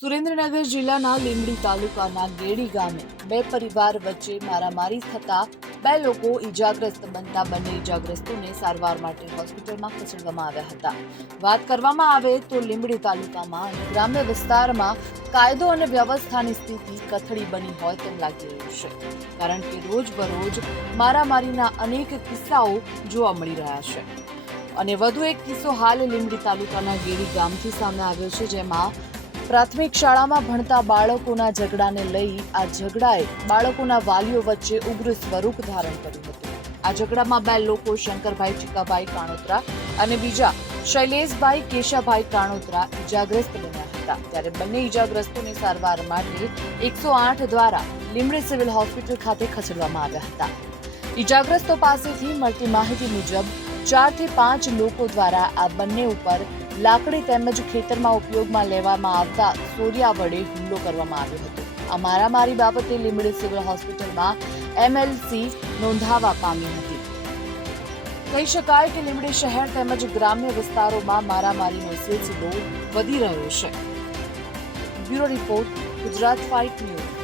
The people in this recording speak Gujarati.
સુરેન્દ્રનગર જિલ્લાના લીંબડી તાલુકાના ગેડી ગામે બે પરિવાર વચ્ચે મારામારી થતા બે લોકો ઈજાગ્રસ્ત બનતા બંને ઈજાગ્રસ્તોને સારવાર માટે હોસ્પિટલમાં ખસેડવામાં આવ્યા હતા. વાત કરવામાં આવે તો લીંબડી તાલુકામાં ગ્રામ્ય વિસ્તારમાં કાયદો અને વ્યવસ્થાની સ્થિતિ કથળી બની હોય તેમ લાગી રહ્યું છે. કારણ કે રોજબરોજ મારામારીના અનેક કિસ્સાઓ જોવા મળી રહ્યા છે. અને વધુ એક કિસ્સો હાલ લીંબડી તાલુકાના ગેડી ગામથી સામે આવ્યો છે, જેમાં પ્રાથમિક શાળામાં ભણતા બાળકોના ઝઘડાને લઈ આ ઝઘડાએ બાળકોના વાલીઓ વચ્ચે ઉગ્ર સ્વરૂપ ધારણ કર્યું હતું. આ ઝઘડામાં બે લોકો શંકરભાઈ ચિકાભાઈ કાણોત્રા અને બીજા શૈલેષભાઈ કેશાભાઈ કાણોત્રા ઇજાગ્રસ્ત બન્યા હતા. ત્યારે બંને ઇજાગ્રસ્તોને સારવાર માટે એકસો આઠ દ્વારા લીમડી સિવિલ હોસ્પિટલ ખાતે ખસેડવામાં આવ્યા હતા. ઇજાગ્રસ્તો પાસેથી મળતી માહિતી મુજબ ચારથી પાંચ લોકો દ્વારા આ બંને ઉપર લાકડી તેમજ ખેતરમાં ઉપયોગમાં લેવામાં આવતા સોરિયા વડે હુમલો કરવામાં આવ્યો હતો. આ મારામારી બાબતે લીમડી સિવિલ હોસ્પિટલમાં એમએલસી નોંધાવા પામી હતી. કહી શકાય કે લીમડી શહેર તેમજ ગ્રામ્ય વિસ્તારોમાં મારામારીનો સિલસિલો વધી રહ્યો છે. Bureau report, Gujarat fight news.